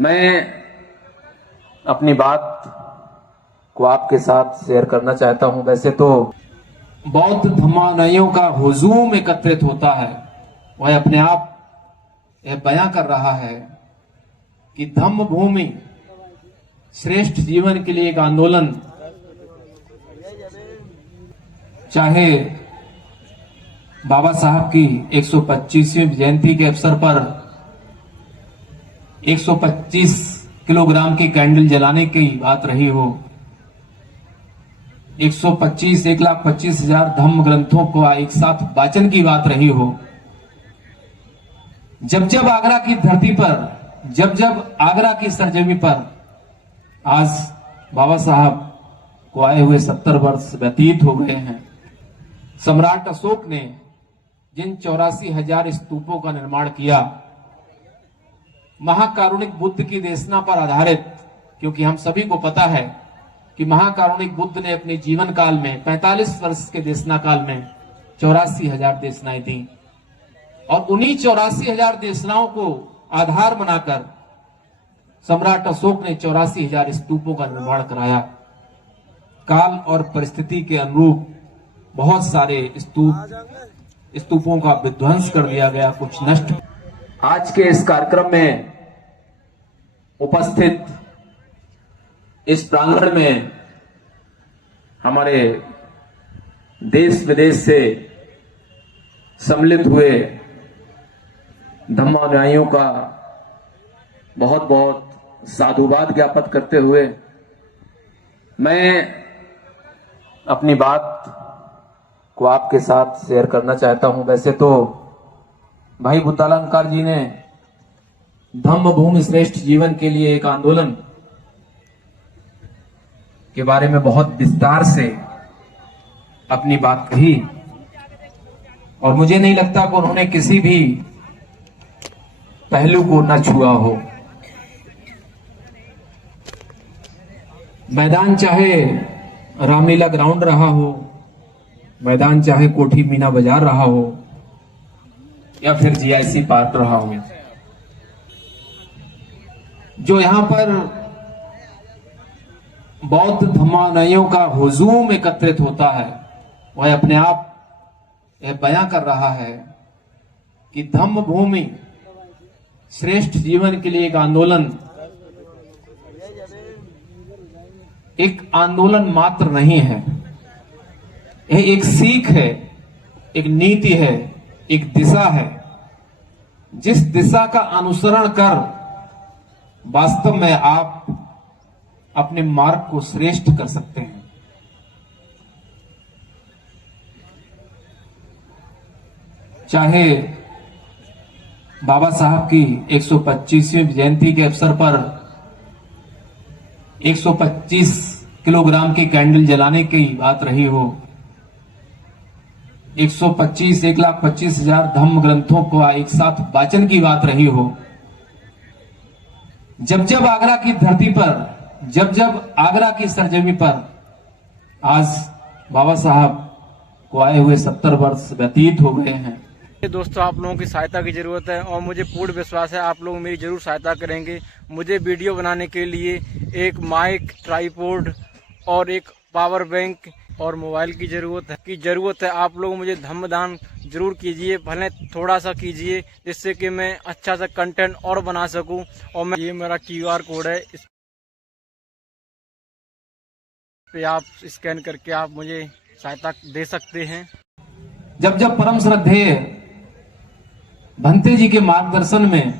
मैं अपनी बात को आपके साथ शेयर करना चाहता हूं। वैसे तो बौद्ध धर्मानुयायियों का हुजूम एकत्रित होता है, वह अपने आप यह बयां कर रहा है कि धम्म भूमि श्रेष्ठ जीवन के लिए एक आंदोलन, चाहे बाबा साहब की 125वीं जयंती के अवसर पर 125 किलोग्राम की कैंडल जलाने की बात रही हो, 1,25,00,000 धम्म ग्रंथों को एक साथ वाचन की बात रही हो, जब जब आगरा की धरती पर, जब जब आगरा की सरजमी पर आज बाबा साहब को आए हुए 70 वर्ष व्यतीत हो गए हैं। सम्राट अशोक ने जिन 84,000 स्तूपों का निर्माण किया, महाकारुणिक बुद्ध की देशना पर आधारित, क्योंकि हम सभी को पता है कि महाकारुणिक बुद्ध ने अपने जीवन काल में 45 वर्ष के देशना काल में 84,000 देशनाएं दी, और उन्हीं 84,000 देशनाओं को आधार बनाकर सम्राट अशोक ने 84,000 स्तूपों का निर्माण कराया। काल और परिस्थिति के अनुरूप बहुत सारे स्तूपों का विध्वंस कर दिया गया, कुछ नष्ट। आज के इस कार्यक्रम में उपस्थित इस प्रांगण में हमारे देश विदेश से सम्मिलित हुए धम्मानुयायियों का बहुत बहुत साधुवाद ज्ञापित करते हुए मैं अपनी बात को आपके साथ शेयर करना चाहता हूं। वैसे तो भाई बुद्धालंकार जी ने धम्म भूमि श्रेष्ठ जीवन के लिए एक आंदोलन के बारे में बहुत विस्तार से अपनी बात कही, और मुझे नहीं लगता कि उन्होंने किसी भी पहलू को न छुआ हो। मैदान चाहे रामलीला ग्राउंड रहा हो, मैदान चाहे कोठी मीना बाजार रहा हो, या फिर जीआईसी पार्क रहा हो, जो यहां पर बौद्ध धर्मानुयायियों का हुजूम एकत्रित होता है, वह अपने आप यह बयां कर रहा है कि धम्म भूमि श्रेष्ठ जीवन के लिए एक आंदोलन मात्र नहीं है। यह एक सीख है, एक नीति है, एक दिशा है, जिस दिशा का अनुसरण कर वास्तव में आप अपने मार्ग को श्रेष्ठ कर सकते हैं। चाहे बाबा साहब की 125वीं जयंती के अवसर पर 125 किलोग्राम की कैंडल जलाने की बात रही हो, 1,25,00,000 धम्म ग्रंथों को एक साथ वाचन की बात रही हो, जब जब आगरा की धरती पर, जब जब आगरा की सरजमी पर आज बाबा साहब को आए हुए 70 वर्ष व्यतीत हो गए हैं। दोस्तों, आप लोगों की सहायता की जरूरत है और मुझे पूर्ण विश्वास है आप लोग मेरी जरूर सहायता करेंगे। मुझे वीडियो बनाने के लिए एक माइक, ट्राइपॉड और एक पावर बैंक और मोबाइल की जरूरत है। आप लोग मुझे धम्मदान जरूर कीजिए, भले थोड़ा सा कीजिए, जिससे कि मैं अच्छा सा कंटेंट और बना सकूं। और ये मेरा QR कोड है, इस पे आप स्कैन करके आप मुझे सहायता दे सकते हैं। जब जब परम श्रद्धेय भंते जी के मार्गदर्शन में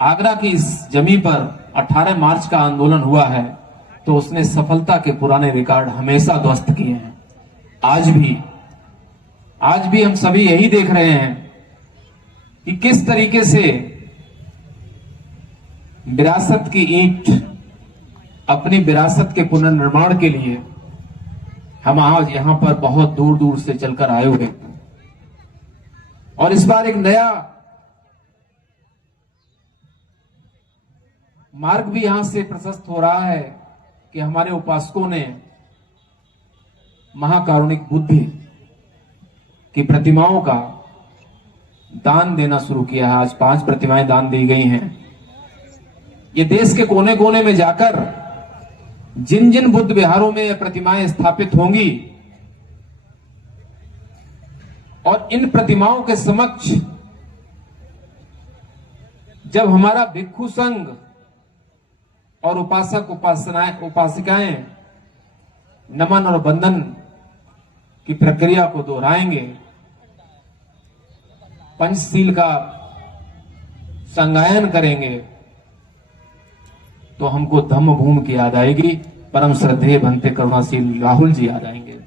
आगरा की इस जमी पर 18 मार्च का आंदोलन हुआ है, तो उसने सफलता के पुराने रिकॉर्ड हमेशा ध्वस्त किए हैं। आज भी हम सभी यही देख रहे हैं कि किस तरीके से विरासत की ईंट अपनी विरासत के पुनर्निर्माण के लिए हम आज यहां पर बहुत दूर दूर से चलकर आए हुए, और इस बार एक नया मार्ग भी यहां से प्रशस्त हो रहा है कि हमारे उपासकों ने महाकारुणिक बुद्ध की प्रतिमाओं का दान देना शुरू किया है। आज 5 प्रतिमाएं दान दी गई हैं। ये देश के कोने कोने में जाकर जिन जिन बुद्ध विहारों में ये प्रतिमाएं स्थापित होंगी और इन प्रतिमाओं के समक्ष जब हमारा भिक्षु संघ और उपासक उपासिकाएं नमन और वंदन की प्रक्रिया को दोहराएंगे, पंचशील का संगायन करेंगे, तो हमको धम्म भूमि की याद आएगी, परम श्रद्धेय भंते करुणाशील राहुल जी याद आएंगे।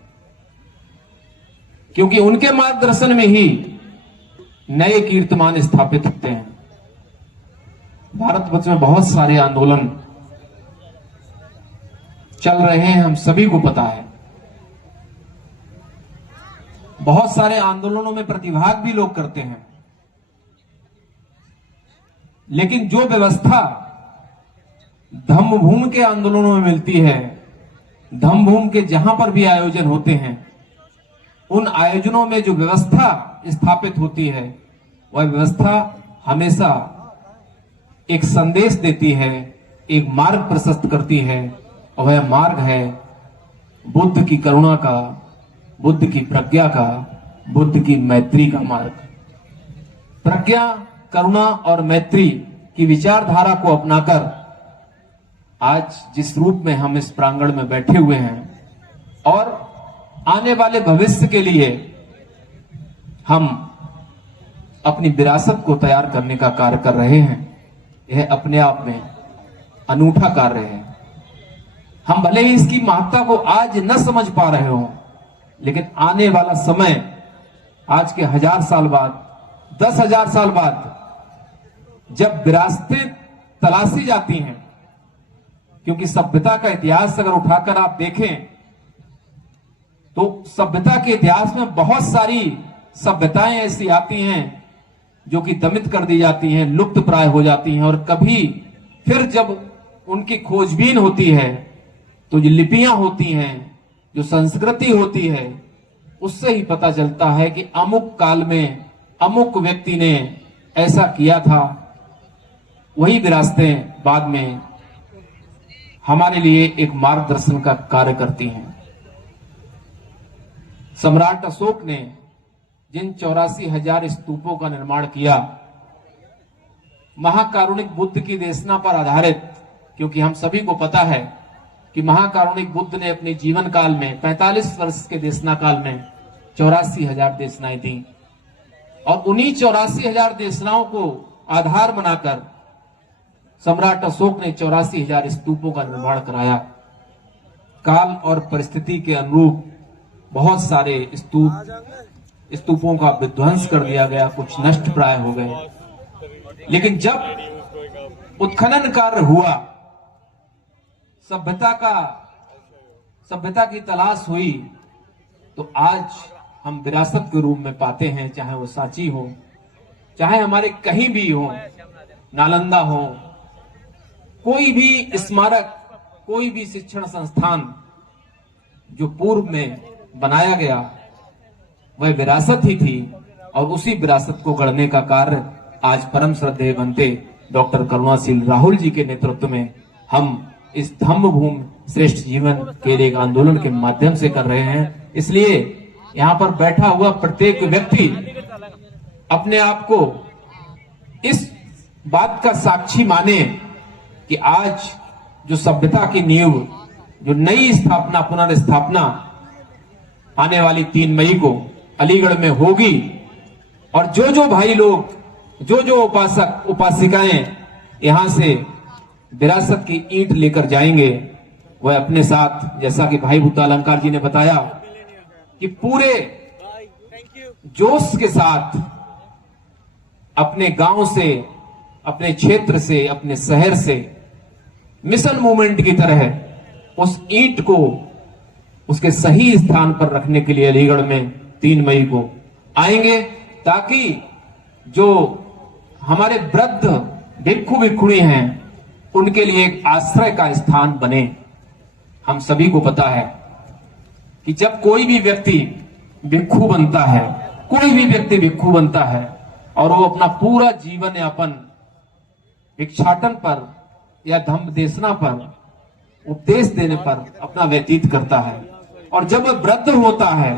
क्योंकि उनके मार्गदर्शन में ही नए कीर्तिमान स्थापित होते हैं। भारतवर्ष में बहुत सारे आंदोलन चल रहे हैं, हम सभी को पता है। बहुत सारे आंदोलनों में प्रतिभाग भी लोग करते हैं, लेकिन जो व्यवस्था धम्मभूमि के आंदोलनों में मिलती है, धम्मभूमि के जहां पर भी आयोजन होते हैं, उन आयोजनों में जो व्यवस्था स्थापित होती है, वह व्यवस्था हमेशा एक संदेश देती है, एक मार्ग प्रशस्त करती है, और वह मार्ग है बुद्ध की करुणा का, बुद्ध की प्रज्ञा का, बुद्ध की मैत्री का मार्ग। प्रज्ञा, करुणा और मैत्री की विचारधारा को अपनाकर आज जिस रूप में हम इस प्रांगण में बैठे हुए हैं और आने वाले भविष्य के लिए हम अपनी विरासत को तैयार करने का कार्य कर रहे हैं, यह अपने आप में अनूठा कार्य है। हम भले ही इसकी महत्ता को आज न समझ पा रहे हो, लेकिन आने वाला समय, आज के 1000 साल बाद, 10,000 साल बाद, जब विरासतें तलाशी जाती हैं, क्योंकि सभ्यता का इतिहास अगर उठाकर आप देखें तो सभ्यता के इतिहास में बहुत सारी सभ्यताएं ऐसी आती हैं जो कि दमित कर दी जाती हैं, लुप्त प्राय हो जाती हैं, और कभी फिर जब उनकी खोजबीन होती है तो जो लिपियां होती हैं, जो संस्कृति होती है, उससे ही पता चलता है कि अमुक काल में अमुक व्यक्ति ने ऐसा किया था। वही विरासतें बाद में हमारे लिए एक मार्गदर्शन का कार्य करती हैं। सम्राट अशोक ने जिन 84,000 स्तूपों का निर्माण किया, महाकारुणिक बुद्ध की देशना पर आधारित, क्योंकि हम सभी को पता है कि महाकारुणिक बुद्ध ने अपने जीवन काल में 45 वर्ष के देशना काल में 84,000 देशनाएं दी, और उन्हीं 84,000 देशनाओं को आधार बनाकर सम्राट अशोक ने 84,000 स्तूपों का निर्माण कराया। काल और परिस्थिति के अनुरूप बहुत सारे स्तूपों का विध्वंस कर दिया गया, कुछ नष्ट प्राय हो गए। लेकिन जब उत्खनन कार्य हुआ, सभ्यता की तलाश हुई, तो आज हम विरासत के रूप में पाते हैं, चाहे वो सांची हो, चाहे हमारे कहीं भी हो, नालंदा हो, कोई भी स्मारक, कोई भी शिक्षण संस्थान जो पूर्व में बनाया गया, वह विरासत ही थी, और उसी विरासत को गढ़ने का कार्य आज परम श्रद्धेय भंते डॉक्टर करुणाशील राहुल जी के नेतृत्व में हम इस धम्म भूमि श्रेष्ठ जीवन के लिए एक आंदोलन के माध्यम से कर रहे हैं। इसलिए यहाँ पर बैठा हुआ प्रत्येक व्यक्ति अपने आप को इस बात का साक्षी माने कि आज जो सभ्यता की नींव, जो नई स्थापना, पुनर्स्थापना आने वाली 3 मई को अलीगढ़ में होगी, और जो भाई लोग, जो उपासक उपासिकाएं यहां से विरासत की ईंट लेकर जाएंगे, वह अपने साथ, जैसा कि भाई बुद्धा अलंकार जी ने बताया, कि पूरे जोश के साथ अपने गांव से, अपने क्षेत्र से, अपने शहर से मिशन मूवमेंट की तरह उस ईंट को उसके सही स्थान पर रखने के लिए अलीगढ़ में 3 मई को आएंगे, ताकि जो हमारे वृद्ध भिक्षु भिक्षुणी हैं, उनके लिए एक आश्रय का स्थान बने। हम सभी को पता है कि जब कोई भी व्यक्ति भिक्षु बनता है, कोई भी व्यक्ति भिक्षु बनता है, और वो अपना पूरा जीवन यापन भिक्षाटन पर या धम्म देशना पर, उपदेश देने पर अपना व्यतीत करता है। और जब वह वृद्ध होता है,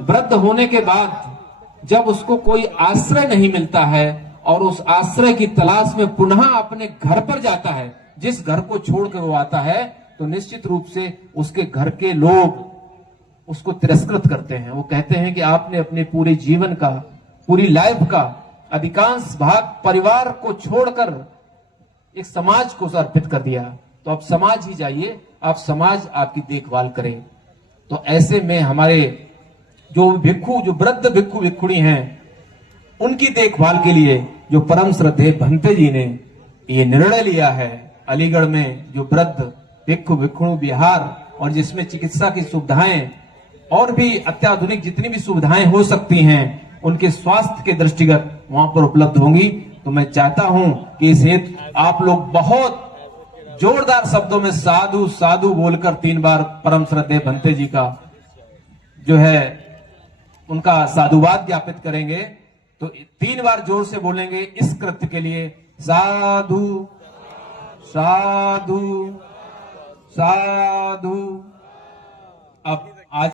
वृद्ध होने के बाद जब उसको कोई आश्रय नहीं मिलता है और उस आश्रय की तलाश में पुनः अपने घर पर जाता है, जिस घर को छोड़कर वो आता है, तो निश्चित रूप से उसके घर के लोग उसको तिरस्कृत करते हैं। वो कहते हैं कि आपने अपने पूरे जीवन का, पूरी लाइफ का अधिकांश भाग परिवार को छोड़कर एक समाज को अर्पित कर दिया, तो अब समाज ही जाइए, आप समाज आपकी देखभाल करे। तो ऐसे में हमारे जो भिक्षु, जो वृद्ध भिक्षु भिक्षुणी हैं, उनकी देखभाल के लिए जो परम श्रद्धेय भंते जी ने ये निर्णय लिया है, अलीगढ़ में जो वृद्ध भिक्षु भिक्षुणी विहार, और जिसमें चिकित्सा की सुविधाएं और भी अत्याधुनिक जितनी भी सुविधाएं हो सकती हैं, उनके स्वास्थ्य के दृष्टिगत वहां पर उपलब्ध होंगी। तो मैं चाहता हूं कि इस हेतु आप लोग बहुत जोरदार शब्दों में साधु साधु बोलकर 3 बार परम श्रद्धेय भंते जी का जो है उनका साधुवाद ज्ञापित करेंगे। तो 3 बार जोर से बोलेंगे इस कृत्य के लिए, साधु साधु साधु।